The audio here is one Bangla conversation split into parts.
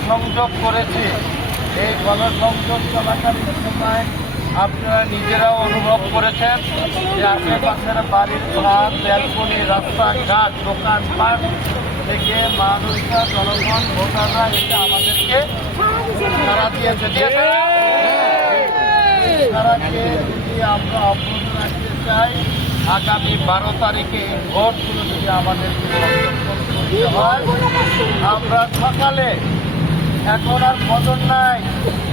গণসংযোগ করেছি। এই গণসংযোগ চলাকালীন সময় আপনারা নিজেরাও অনুভব করেছেন যে আশেপাশের বাড়ির ছাদ ব্যালকনি, রাস্তাঘাট, দোকানপাট থেকে মানুষরা, জনগণ, ভোটাররা এসে আমাদেরকে সারা দিয়েছে। তারাকে যদি আমরা অব্যাহত রাখতে চাই, আগামী বারো তারিখে ভোটগুলো যদি আমাদেরকে আমরা সকালে এখন আর ভজন নাই।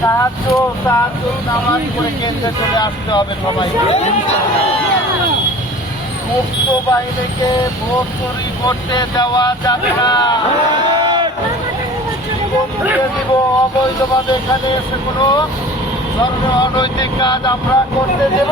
সাহায্য সাহায্য নামাজ করে কেন্দ্রে চলে আসতে হবে সবাইকে। মুক্ত বাহিনীকে ভোট চুরি করতে দেওয়া যাবে না। দিব, অবৈধভাবে এখানে এসে কোনো ধরনের অনৈতিক কাজ আমরা করতে দেব।